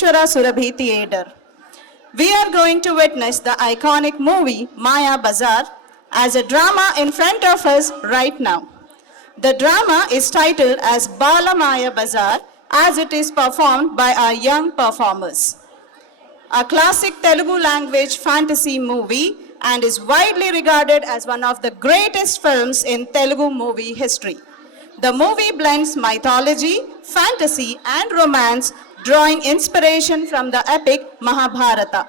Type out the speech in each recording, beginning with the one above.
Yogeshwara Surabhi Theatre. We are going to witness the iconic movie Maya Bazaar as a drama in front of us right now. The drama is titled as Bala Maya Bazaar as it is performed by our young performers. A classic Telugu language fantasy movie and is widely regarded as one of the greatest films in Telugu movie history. The movie blends mythology, fantasy, and romance, drawing inspiration from the epic Mahabharata.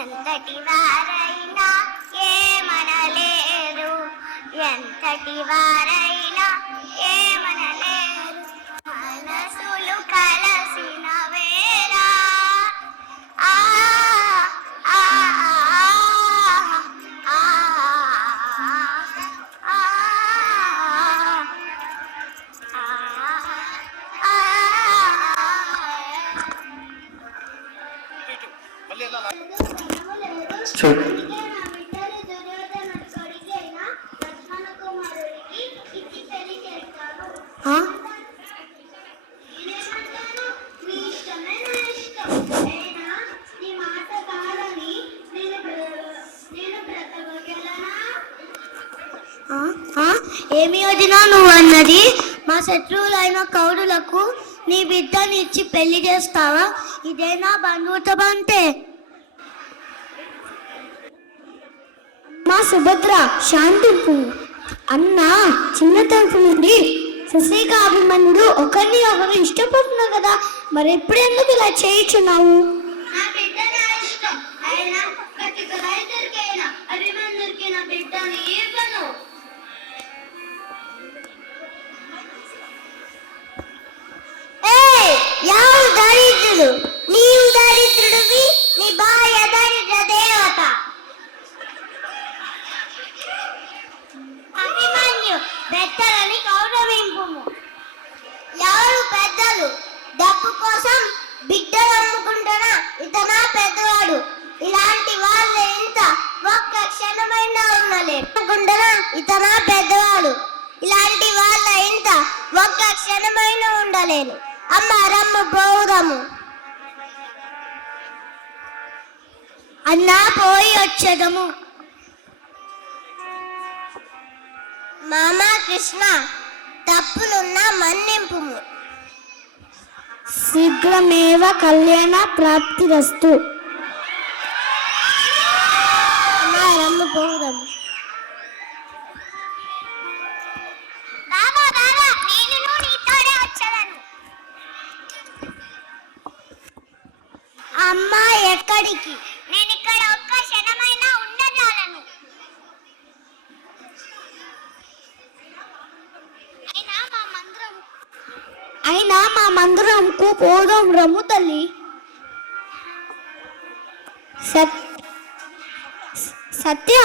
ఎంతటి వారైనా ఏమనలేరు, ఎంతటి వారైనా ఏమనలేరు, మనసులు కలసిన వేళ ఆ ఆ ఆ ఆ ఏమి వదినా నువ్వు అన్నది? మా శత్రువులైన కౌరులకు నీ బిడ్డని ఇచ్చి పెళ్లి చేస్తావా? ఇదేనా బంధుత్వం అంటే? మా సుభద్ర శాంతింపు. అన్న చిన్నతరపు నుండి శశిక అభిమన్యుడు ఒకరిని ఒకరు ఇష్టపడుతున్నారు కదా, మరి ఎప్పుడు ఎందుకు ఇలా చేయించున్నావు? దరిద్రుడు, నీవు దరిద్రుడివి, నీ భార్య దరిద్ర దేవత. అభిమన్యు పెద్దలని గౌరవింపుము. ఎవరు పెద్దలు? డబ్బు కోసం బిడ్డలు అమ్ముకుంటున్నా ఇతనా పెద్దవాడు? ఇలాంటి వాళ్ళు ఇంత ఒక్క క్షణమైనా ఉండలేకుంటున్నా ఇతనా పెద్దవాడు? ఇలాంటి వాళ్ళ ఇంత ఒక్క క్షణమైనా ఉండలేను. అమ్మ రమ్మ పోదాము. అన్నా పోయి వచ్చేదము. మామ కృష్ణ, తప్పులున్నా మన్నింపుము. శీఘ్రమేవ కళ్యాణ ప్రాప్తిరస్తు. అమ్మా రమ్మ పోదాము. అమ్మా ఎక్కడికి? నేను ఇక్కడ ఒక్క క్షణమైనా ఉండజాలను. అయినా మా మందిరంకు పోదాం రమ్ము తల్లి. సత్య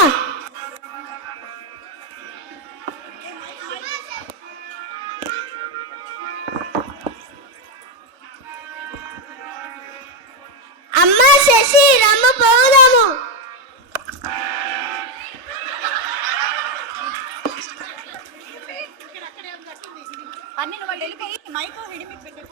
అమ్మా శశి రమ్మ పోదాము. పన్నెండు వాళ్ళు వెళ్ళిపోయి మైకు హిడిమి పెట్టు.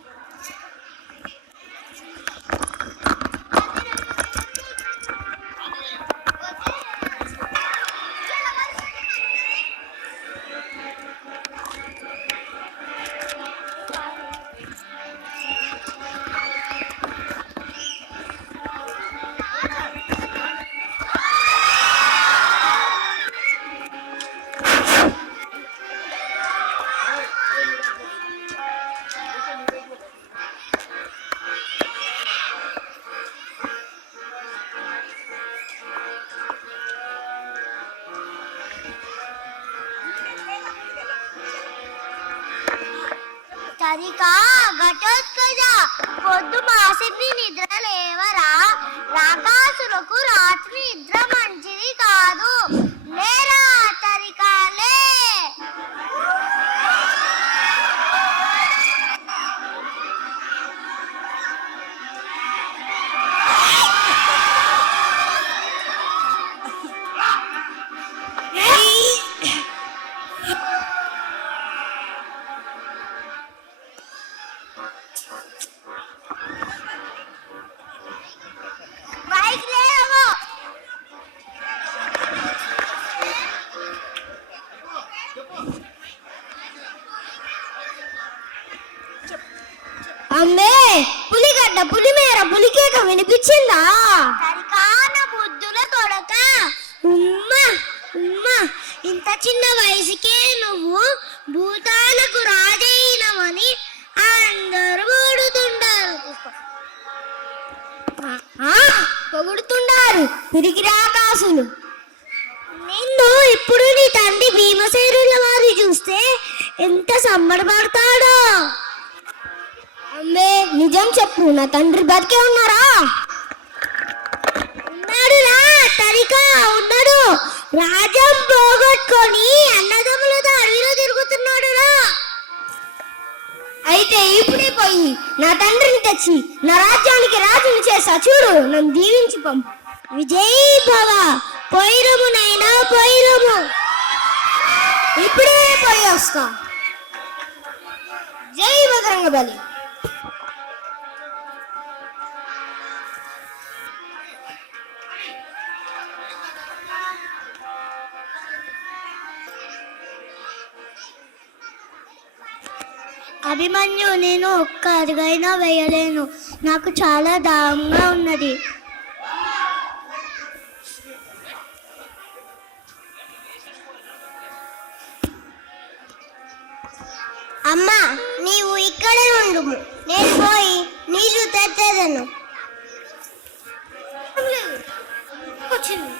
తరికా ఘటోత్కజ, పొద్దు మాసిని నిద్ర లేవరా. రాకాసులకు రాత్రి నిద్ర మంచిది కాదు. లేరా తరికాలే. అమ్మే పులిగడ్డ పులిమేర పులికేక వినిపించిందా? తరికాన బుద్ధుల కొడక. ఉమ్మా ఉమ్మా, ఇంత చిన్న వయసుకే నువ్వు భూతాలకు రాజైనవని అందరూ పొగుడుతున్నారు పిరికి రాకాసులు. నిన్ను ఇప్పుడు నీ తండ్రి భీమసేనుల వారు చూస్తే ఎంత సంబరపడతాడో. అమ్మే నిజం చెప్పు, నా తండ్రి బతికే ఉన్నారా? ఉన్నాడురా తరికా, ఉన్నాడు. రాజ్యం పోగొట్టుకొని అన్నదమ్ములతో అడవిలో తిరుగుతున్నాడురా. అయితే ఇప్పుడే పోయి నా తండ్రిని తెచ్చి నా రాజ్యానికి రాజుని చేసా చూడు, నన్ను దీవించి పంపు. విజయ్ భవ. పోయిరము నైనా పోయిరము. ఇప్పుడే పోయి వస్తా. జై బజరంగ బలి. అభిమన్యు, నేను ఒక్క అడుగైనా వేయలేను, నాకు చాలా దాహంగా ఉన్నది. అమ్మా, నీవు ఇక్కడే ఉండుము, నేను పోయి నీళ్లు తెచ్చేదను. వచ్చింది.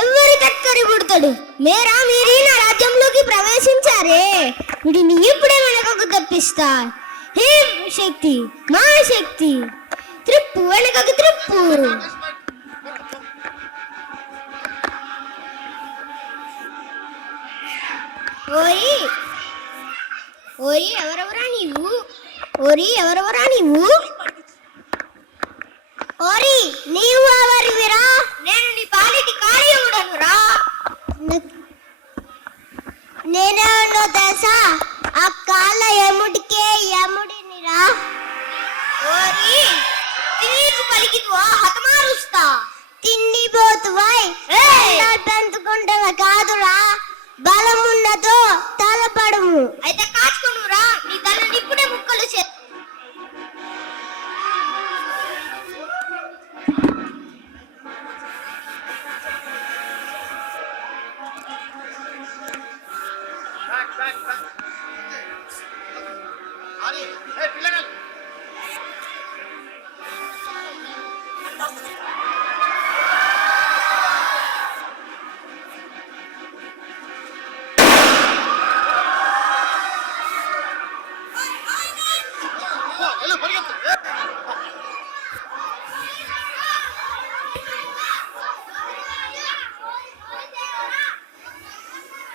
ఎవరి కక్కరి పుడతాడు? మీరు నా రాజ్యంలోకి ప్రవేశించారే, వీడిని ఇప్పుడే వెనకకు తప్పిస్తా. హే శక్తి, మా శక్తి, త్రిప్పు, వెనకకు త్రిప్పు. ఓయ్ ఓయ్, ఎవరెవరా నీవు? ఓరి, ఎవరెవరా నీవు? ఓరి, నీవు ఎవరివిరా? నేను నీ పాలిటి కార్యముడనురా. నేనేమో తెలుసా, ఆ కాళ్ళ ఎముడికే ఎముడినిరా. ఓరి, తినీకు పలికితువా, హతమారుస్తా. తిండిపోతువాయ్, పెంచుకుంటున్న కాదురా, బలమున్నదో తలపడము. అయితే కాచుకొనురా, నీ తలని ఇప్పుడే ముక్కలు చే.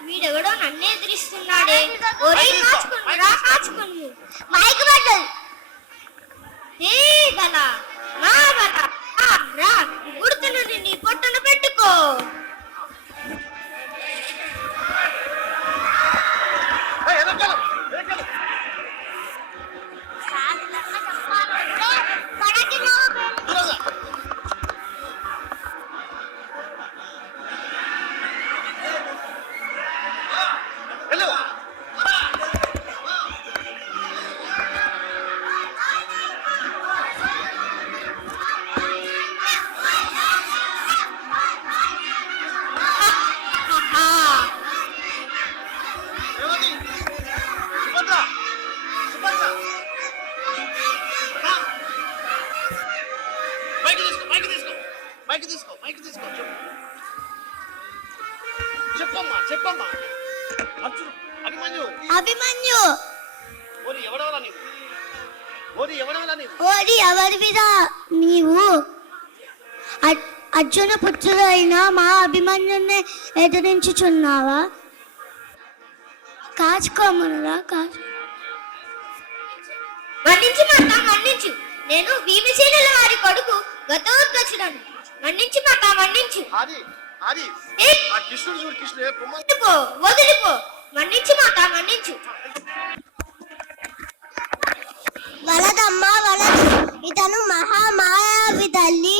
వీడెవడో నన్నే ఎదిరిస్తున్నాడే. ఒరే, కాచుకొనురా, కాచుకొను. మైక్ బట్టలు ఏ బల, నా బల, రా, గుర్తున్నది నీ పొట్టన పెట్టుకో. అభిమన్యు, ఓరి ఎవరివిరా నీవు? అర్జున పుత్రుడైన మా అభిమన్యుని ఎదిరించుచున్నావా? కాచుకోమనురా, కాచు. మన్నించు మాత, మన్నించు. నేను భీమసేనుల వారి కొడుకు గతోద్గచుడను. మన్నించు మాత, మన్నించు. వదిలిపో, మన్నించు మాత, మన్నించు. వలదమ్మా, వలదు, ఇతను మహామాయావి తల్లి.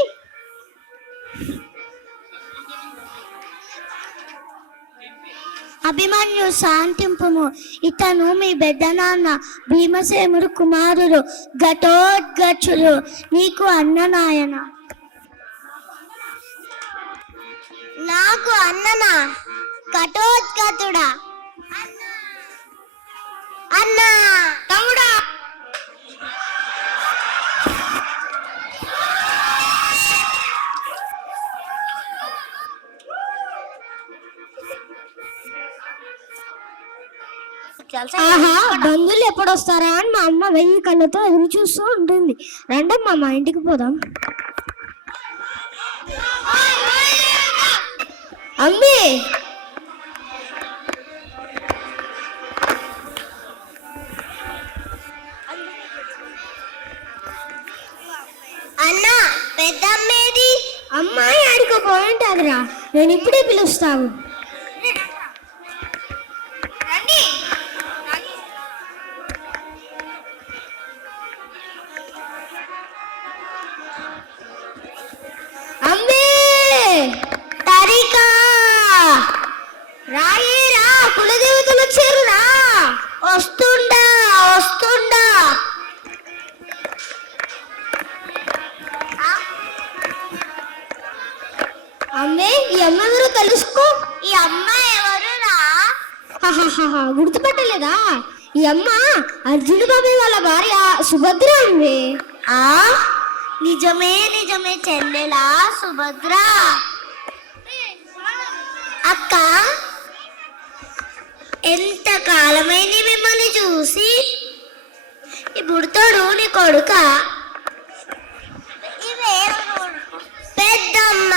అభిమన్యు, శాంతింపుము, ఇతను మీ పెద్ద నాన్న భీమసేనుడు కుమారుడు ఘటోత్కచుడు, నీకు అన్ననాయన. నాకు అన్ననా? ఘటోత్కచుడా? అన్నా తమ్ముడా. ఆహా, బంధువులు ఎప్పుడు వస్తారా అని మా అమ్మ 1000 కళ్ళతో ఎదురు చూస్తూ ఉంటుంది. రండమ్మా, మా ఇంటికి పోదాం. అమ్మే అన్న పెద్దమ్మేది? అమ్మాయి ఆడికి పోయింటాదిరా, నేను ఇప్పుడే పిలుస్తాను. రండి. అమ్మే తరికా రాయేరా, కులదేవతలు వచ్చారు రా. వస్తుండా వస్తుండా. అమ్మే ఈ అమ్మ ఎవరో తెలుసుకో. ఈ అమ్మాయి ఎవరురా? గుర్తుపట్టలేదా? ఈ అమ్మ అర్జున బాబాయ్ వాళ్ళ భార్య సుభద్ర అమ్మే. ఆ నిజమే నిజమే, చెల్లెలా సుభద్ర. అక్క, ఎంత కాలమైంది మిమ్మల్ని చూసి. ఈ బుడతోడు నీ కొడుక? పెద్దమ్మ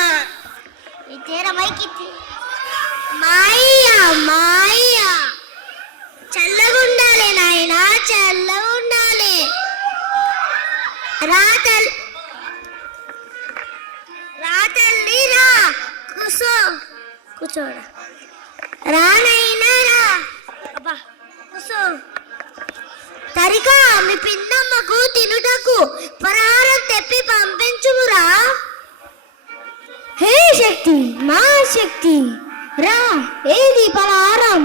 మాయ్య మాయ్య. చల్లగుండాలి నాయనా, చల్లగుండాలి. రా తల్లి రా, కూర్చోడా. రా నాయనా రా. అబ్బా కూర్చో. తరికా, మీ పిన్నమ్మకు తినుటకు పరారం తెప్పి పంపించుమురా. హే శక్తి, మా శక్తి రా, ఏది పలారం?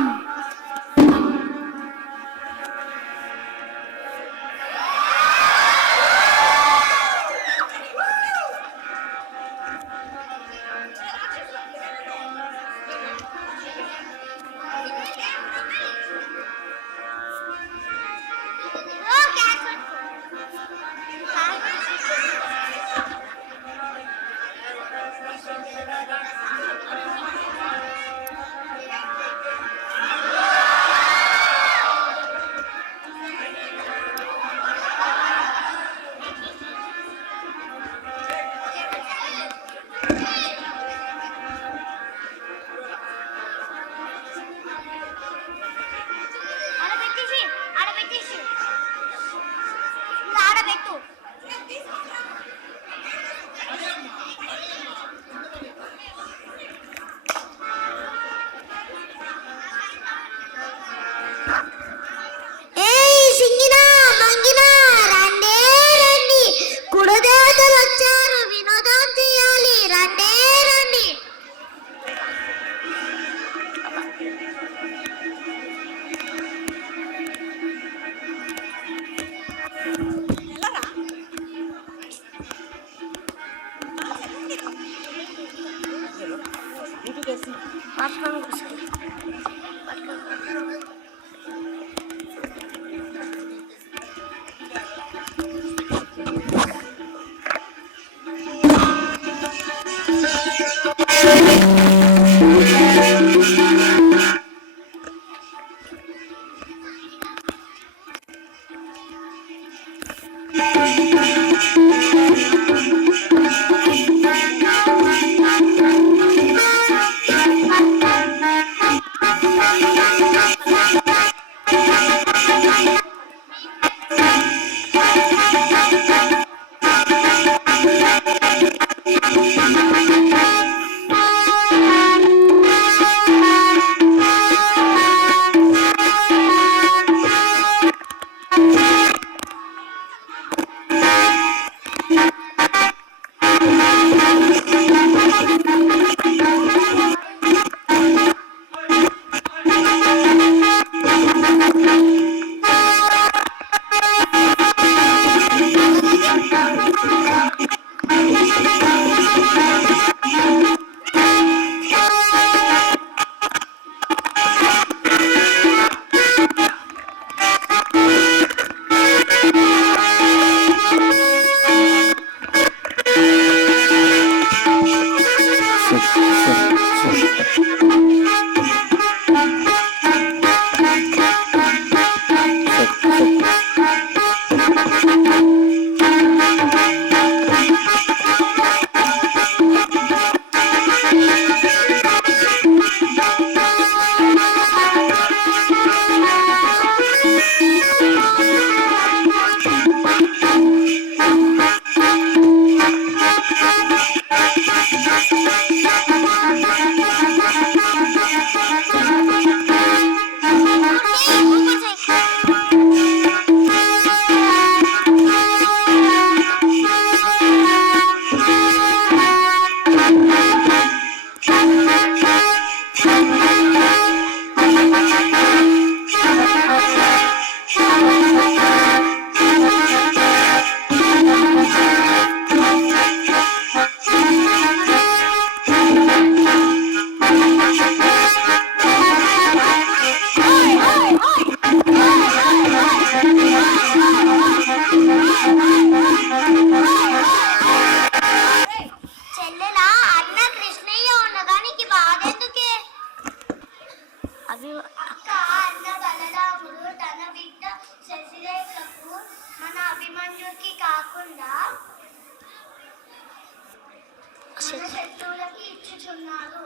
శత్రువులకి ఇచ్చుచున్నాడు.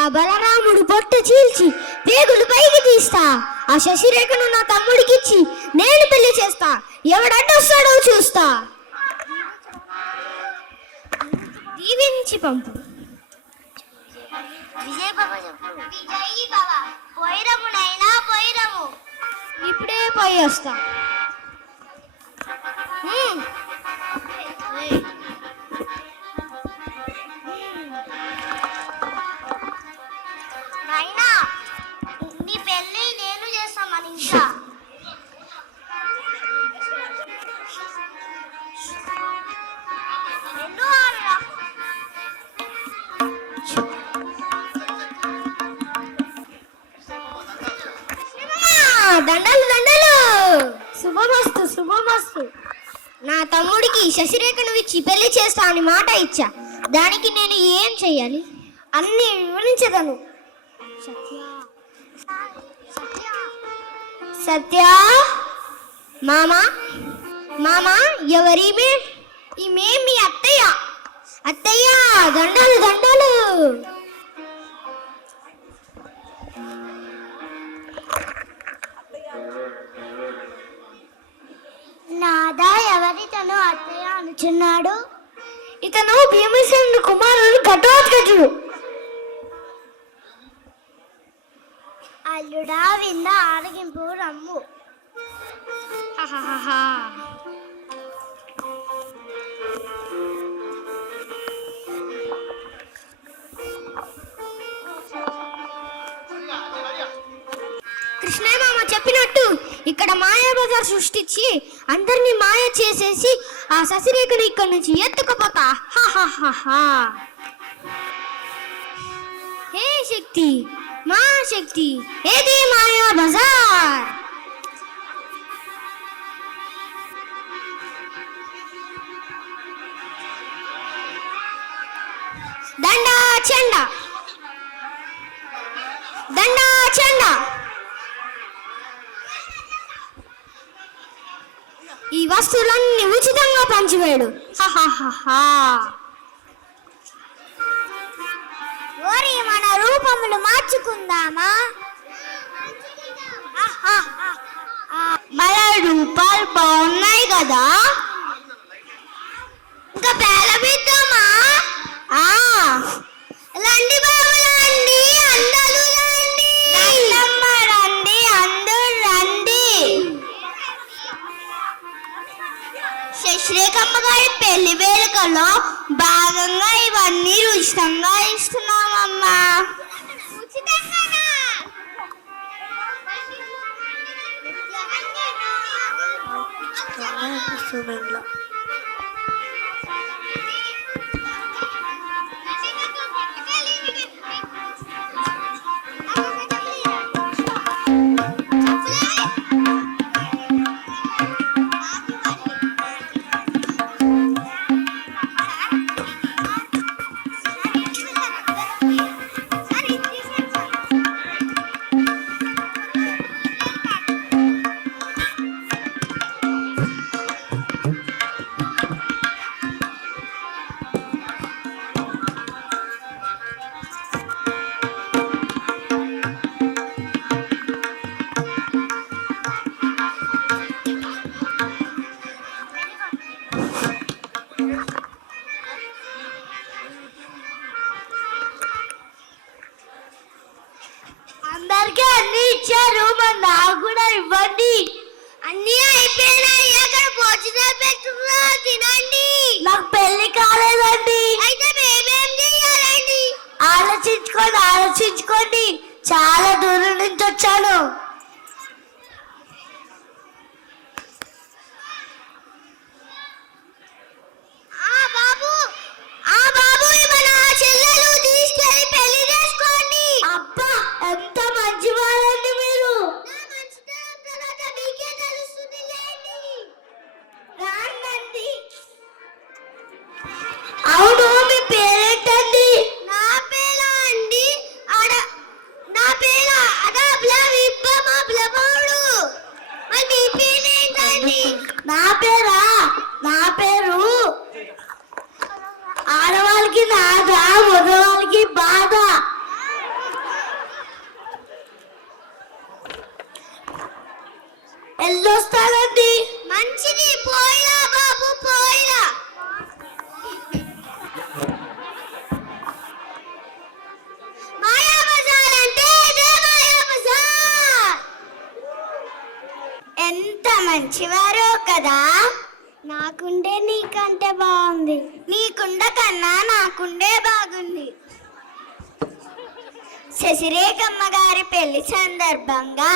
ఆ బలరాముడు పొట్టు చీల్చి పేగులు పైకి తీస్తా. ఆ శశిరేఖను నా తమ్ముడికిచ్చి నేను పెళ్లి చేస్తా. ఎవడడ్డొస్తాడో చూస్తా. దీవించి పంపు. విజయ్ బాబా చెప్పు. విజయ్ బాబా పోయిరము నైనా పోయిరము. ఇప్పుడే పోయి వస్తా. నైనా నీ పెళ్ళి నేను చేస్తాం మన ఇంట్లో. దండలు దండలు. శుభమస్తు శుభమస్తు. నా తమ్ముడికి శశిరేఖను ఇచ్చి పెళ్లి చేస్తా అని మాట ఇచ్చా. దానికి నేను ఏం చెయ్యాలి? అన్ని వివరించదను. సత్య మామా మామా ఎవరిమే? ఈమె మీ అత్తయ్య. అత్తయ్య దండలు దండలు. నాదా ఎవరి తను అత్తయ్య అనుచున్నాడు? ఇతను భీమసేనుడు కుమారుడు ఘటోత్కచుడు. అల్లుడా వింద ఆరగింపు రమ్ము. కృష్ణయ్య మామ చెప్పినట్టు ఇక్కడ మాయా బజార్ సృష్టించి అందరినీ మాయ చేసేసి ఆ శశిరేఖను ఇక్కడి నుంచి ఎత్తుకుపోతా. హే శక్తి మా శక్తి ఏది మాయా బజార్. దండా చెండ దండా చెండ. ఈ వస్తువులన్నీ ఉచితంగా పంచివేడు. ఓరి మన రూపములు మార్చుకుందామా? మన రూపాలు బాగున్నాయి కదా, ఇంకా పేలబిద్దామా? రండి బాబు రండి, అందరూ రండి. రండి అందరూ రండి. శశిరేఖమ్మ గారి పెళ్లి వేడుకలో భాగంగా ఇవన్నీ ఉచితంగా ఇస్తున్నామమ్మా. నాదా మగవాళ్ళకి బాధ. వెళ్ళొస్తానండి. మంచిది, పోయిరా బాబు పోయిరా. మాయా బజార్ అంటే ఇదే మాయా బజార్. ఎంత మంచివారో కదా. నాకుండే నీకంటే బాగుంది. నీకుండ కన్నా నాకుండే బాగుంది. శశిరేఖమ్మ గారి పెళ్లి సందర్భంగా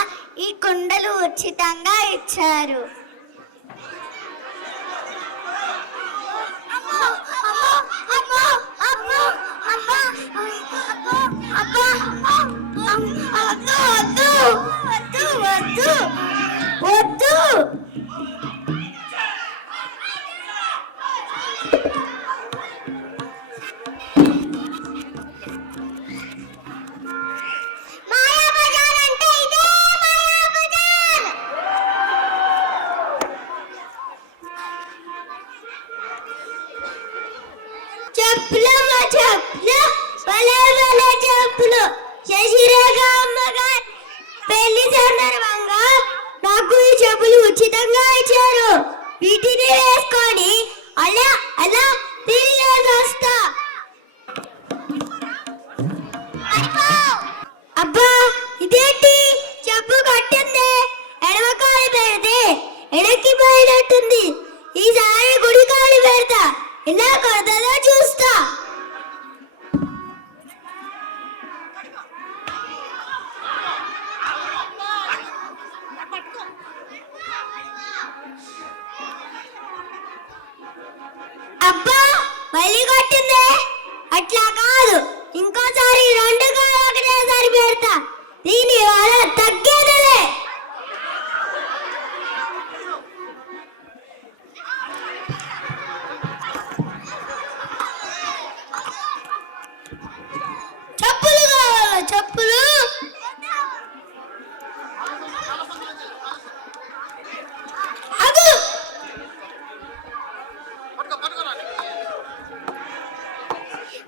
ఈ కుండలు ఉచితంగా ఇచ్చారు. వద్దు. మాయా బజార్ అంటే ఇదే మాయా బజార్. చెప్పులమ్మ చెప్పులు, భలే భలే చెప్పులు. శశిరేఖ అమ్మగారు పెళ్లి సందర్భంగా నాకు ఈ చెప్పులు ఉచితంగా ఇచ్చారు. వీటిని వేసుకొని అలా అలా తిరిగేసి వస్తా. అబ్బా ఇదేంటి చెప్పు కట్టింది, ఎడమకాలు పెడితే ఎడకి పోయినట్టుంది. ఈసారి గుడి కాలు పెడతా, ఇలా కొడతలో చూస్తా. అబ్బా మళ్ళీ కొట్టిందే. అట్లా కాదు, ఇంకోసారి రెండు కాలు ఒకటేసారి పెడతా. దీని వల్ల తగ్గేదిలే. చెప్పులు కావాలా? చెప్పులు అగు.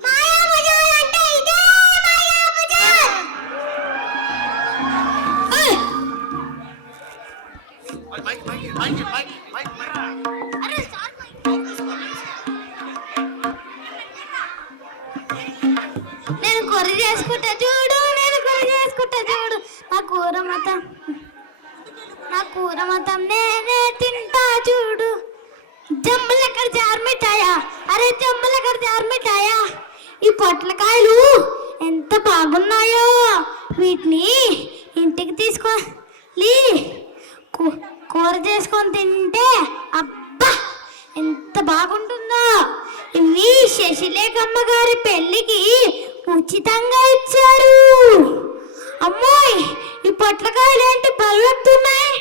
మాయా బజార్ అంటే ఇదే మాయా బజార్. నేను కూర చేసుకుంటా చూడు, నేను కూర చేసుకుంటా చూడు. నా కూర మొత్తం నేనే తింటా చూడు. జమ్మలక్కడ జార్మిటాయా, అరే జమ్మలక్కడ జార్మిటాయా. ఈ పొట్లకాయలు ఎంత బాగున్నాయో. వీటిని ఇంటికి తీసుకొని కూర చేసుకొని తింటే అబ్బా ఎంత బాగుంటుందో. ఇవి శశిలేఖమ్మ గారి పెళ్లికి ఉచితంగా ఇచ్చారు. అమ్మాయి ఈ పొట్లకాయలు ఏంటి బరువెత్తున్నాయి.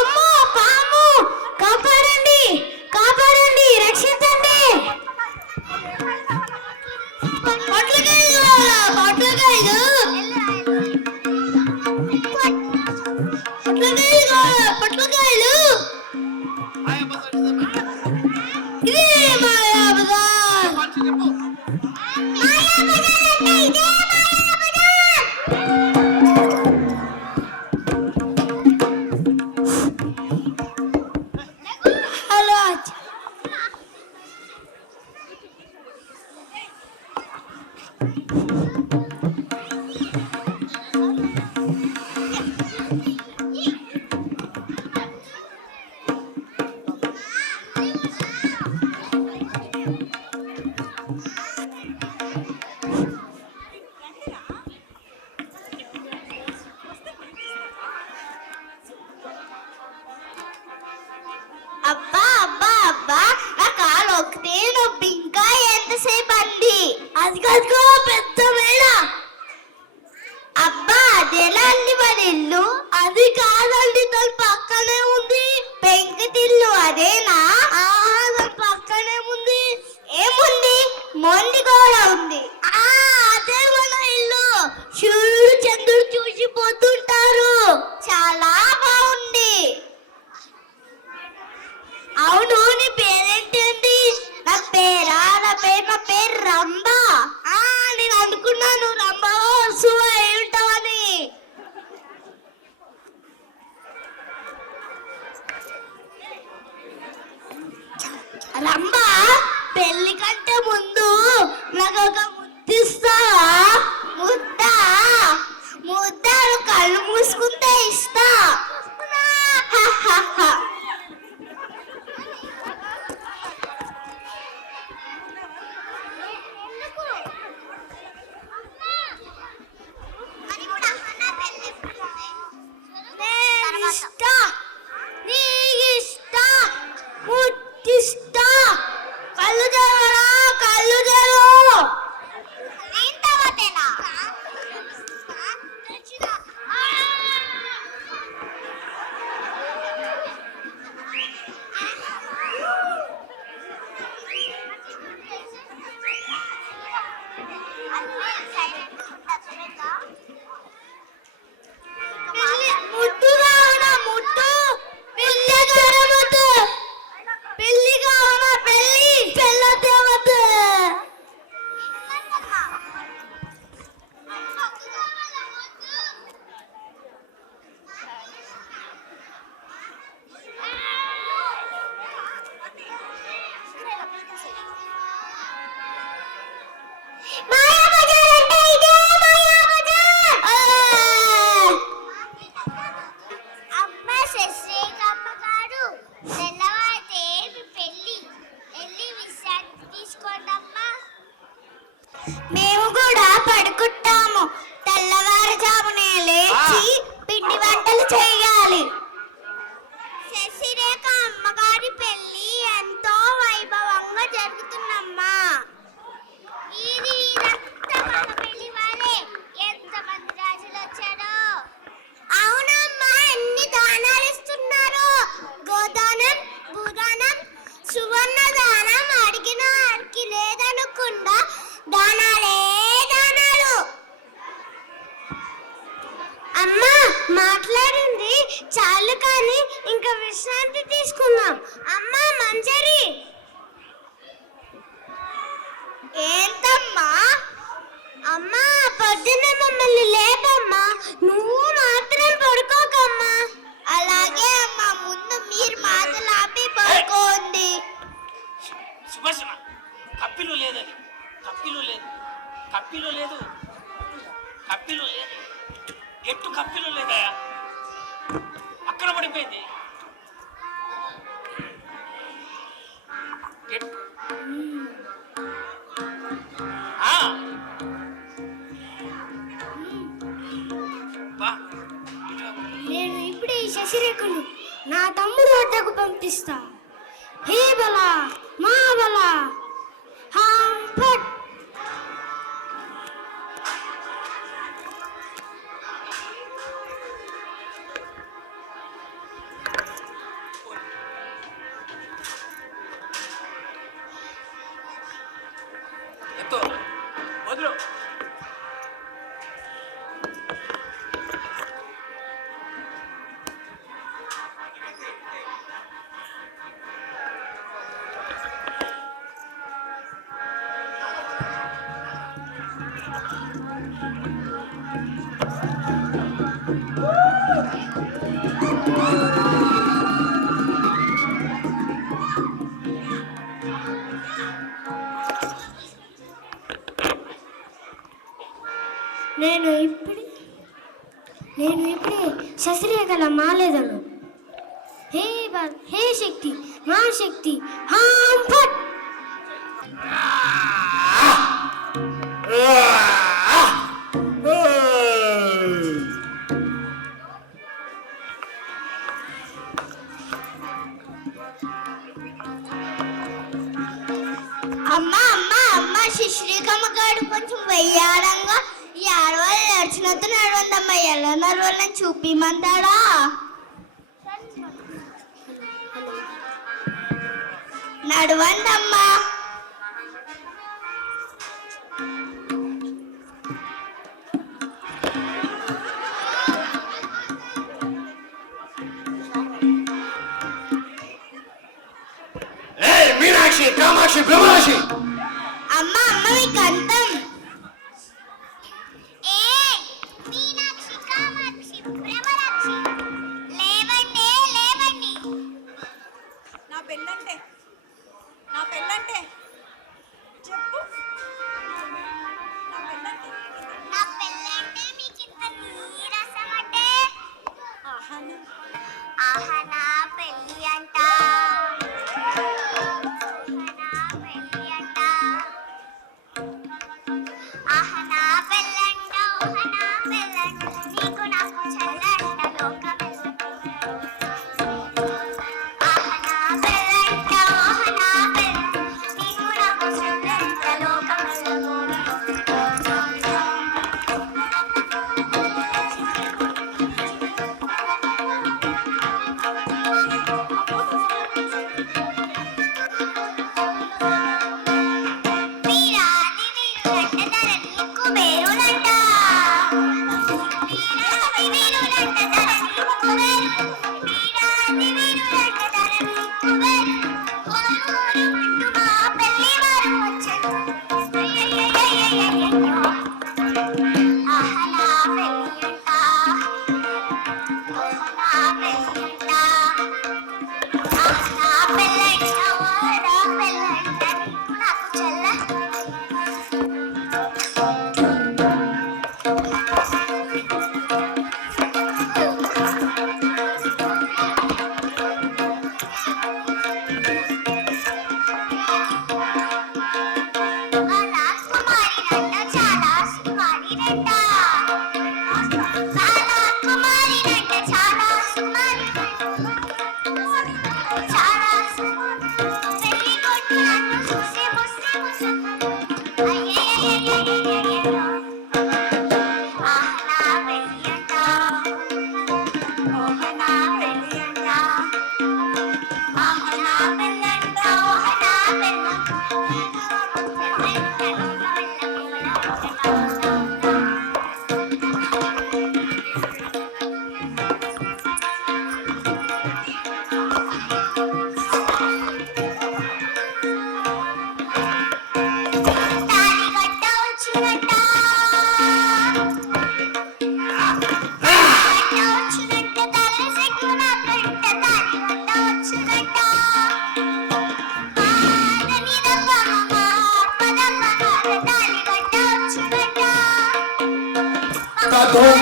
అమ్మో పాము, కాపాడండి కాపాడండి, రక్షించండి. పొట్లకాయలు పొట్లకాయలు పొట్లకాయలు. ఇదే మాయా బజార్. మాయా బజార్ అంటే ఇదే మాయా బజార్. హలో అబ్బా అబ్బా అబ్బా, నా కాలు ఒకటే నొప్పి. ఇంకా ఎంతసేపు అండి? అది కదుకో పెద్ద మేడ. అబ్బా అదేలా అండి మన ఇల్లు? అది కాదండి, దాని పక్కనే ఉంది. పెంకుటిల్లు అదేనా? దాని పక్కనే ఉంది. ఏముంది? మొండి గోడ ఉంది. అదే మన ఇల్లు. సూర్యుడు చంద్రుడు చూసిపోతుంటారు. చాలా బాగుంది. అవును, రంభ పెళ్లి కంటే ముందు నాకు ఒక ముద్దిస్తావా? ముద్దలు కళ్ళు మూసుకుంటే ఇస్తా. కళ్ళు తెరవరా, కళ్ళు తెరవు. ముద్దు కావనా ముద్దు, పెళ్లి తెరవద్దు. పెళ్లి కావనా పెళ్లి, పెళ్ళ తెరవద్దు. మేము కూడా పడుకుంటాము. తెల్లవారుజామునే లేచి పిండి వంటలు చేయాలి. శశిరేఖ అమ్మగారి పెళ్లి ఎంతో వైభవంగా జరుగుతుందమ్మా. ఇది ఇదంతా మన పెళ్లి వాళ్ళే. ఎంతమంది రాజులు వచ్చారో. అవునమ్మా, ఎన్ని దానాలు ఇస్తున్నారు. గోదానం, భూదానం, సువర్ణ దానం. అడిగిన వారికి లేదనకుండా దానాలే దానాలు. అమ్మా మాట్లాడింది చాలు, కానీ ఇంకా విశ్రాంతి తీసుకుందాం. అమ్మా మంజరి. ఏంటమ్మా? అమ్మా పొద్దున్న మమ్మల్ని లేపమ్మా, నువ్వు మాత్రం పడుకోకమ్మా. అలాగే అమ్మా, ముందు మీరు మాటలు ఆపి పడుకోండి. సుభాషణ, కప్పిలు లేదని. కప్పిలు లేదు, కప్పిలు లేదు, కప్పిలు లేదు. ఎట్టు కప్పిలు లేదయా, అక్కడ పడిపోయింది. నేను ఇప్పుడే ఈ శశిరేఖను నా తమ్ముడు వద్దకు పంపిస్తా. హే బలా మా బలా హాంపట్. ఎత్తో వదులు. నేను ఇప్పుడే శశిరేఖల మాలేదను. హే శక్తి, మా శక్తి హాంపట్. అమ్మా అమ్మా అమ్మా, శశిరేఖమ్మ గారు కొంచెం వయ్యారంగా ఈ ఆడవాళ్ళు నడిచినంత నడవందమ్మా. ఎలా నడవాలని చూపిమంటాడా? నడవందమ్మా. మీనాక్షి, కామాక్షి, భ్రమరాక్షి. అమ్మ అమ్మ మీకు అంతం. నా తధోం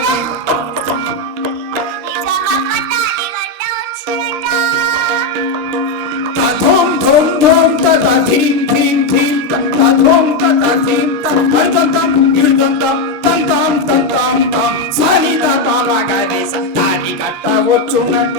తధోం ధోం ధోం తధీం ధీం ధీం తధోం తధీం తదంతం గిర్దంతం తంతం తంతం తం సానిద తారగని సతాని కట్టవచ్చునట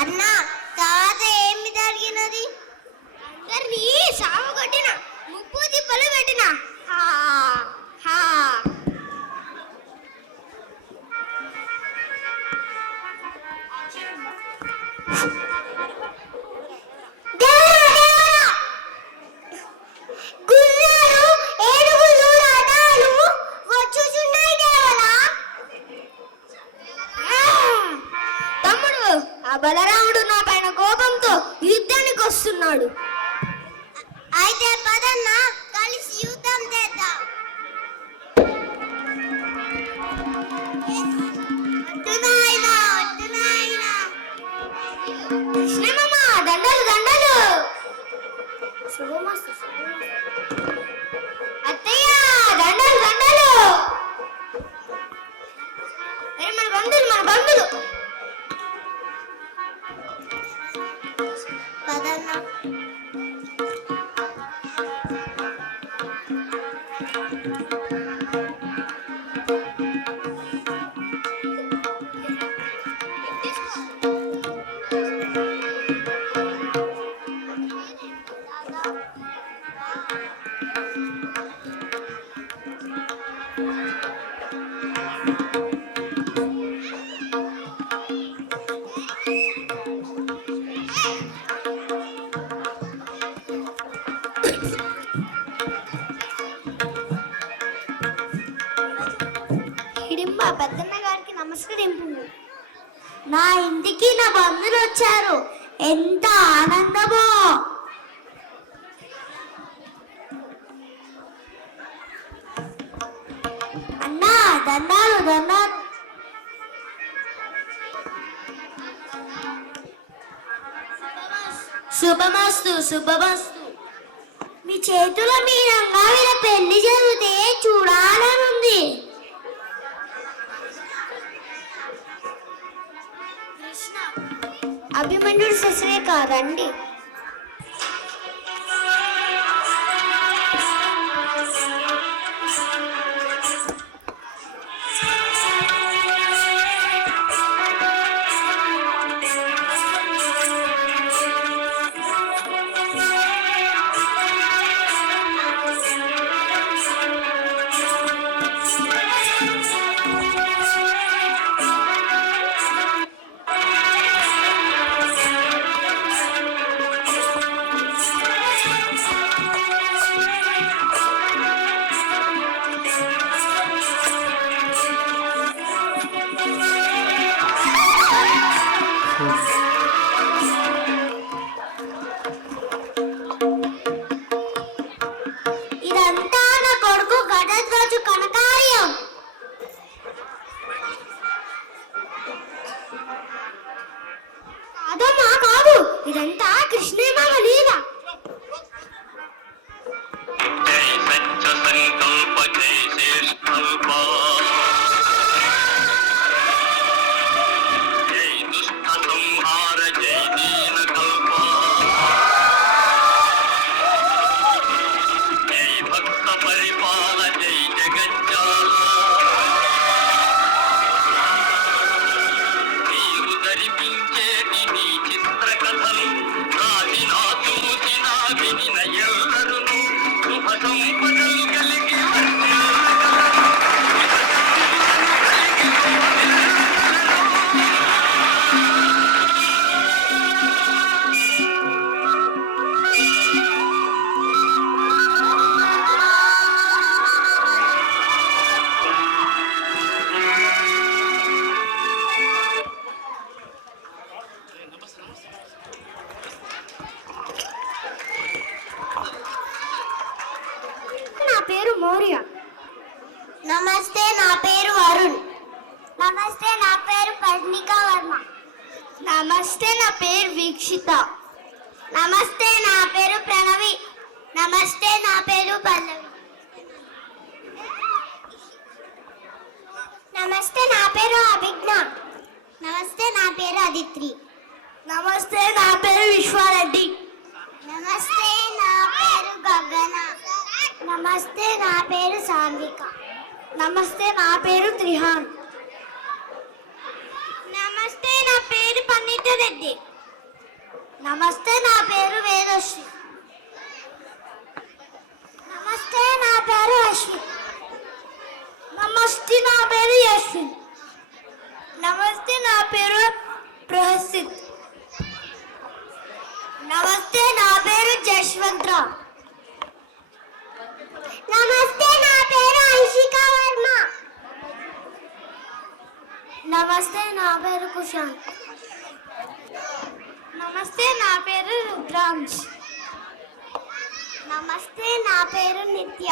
అన్నా తర్వాత ఏమి జరిగినది? అందరినీ సాగు కొట్టిన, ముప్పు తిప్పలు పెట్టిన. తమ్ముడు, ఆ బలరాముడు నా పైన కోపంతో యుద్ధానికి వస్తున్నాడు. అయితే పదన్నా కలిసి యుద్ధం చేద్దాం. కృష్ణమ్మ, దండలు దండలు. అత్తయ్య, దండలు దండలు. మన బంధువులు పదన్నా హిడింబ పెద్దన్న గారికి నమస్కరింపు. నా ఇంటికి నా బంధువులు వచ్చారు. ఎంత ఆనందమో! అన్నా దండాలు దండాలు. శుభమస్తు శుభమస్తు. చేతుల మీదంగా వీళ్ళ పెళ్లి జరిగితే చూడాలనుంది. అభిమన్యుడు శశిరేఖ రండి. ఇదంతా నా కొడుకు గజరాజు కనకార్యం. కాదమ్మా కాదు, ఇదంతా కృష్ణమామ లీల. నా పేరు మౌర్య. నమస్తే, నా పేరు వరుణ్. నమస్తే, నా పేరు పర్ణికా వర్మ. నమస్తే, నా పేరు వీక్షిత. నమస్తే, నా పేరు ప్రణవి. నమస్తే, నా పేరు పల్లవి. నమస్తే, నా పేరు అభిజ్ఞ. నమస్తే, నా పేరు అదిత్రి. నమస్తే, నా పేరు విశ్వారెడ్డి. నమస్తే, నా పేరు గగన. నమస్తే, నా పేరు సాన్విక. నమస్తే, నా పేరు త్రిహాన్. నమస్తే, నా పేరు పన్నీత రెడ్డి. నమస్తే, నా పేరు వేదశ్రీ. నమస్తే, నా పేరు అశ్విన్. నమస్తే, నా పేరు యశ్విన్. నమస్తే, నా పేరు ప్రహసిత్. నమస్తే, నా పేరు జశ్వంతరావు. నమస్తే, నా పేరు ఐషిక వర్మ. నమస్తే, నా పేరు కుశాంత్. నమస్తే, నా పేరు రుద్రాంశ్. నమస్తే, నా పేరు నిత్య.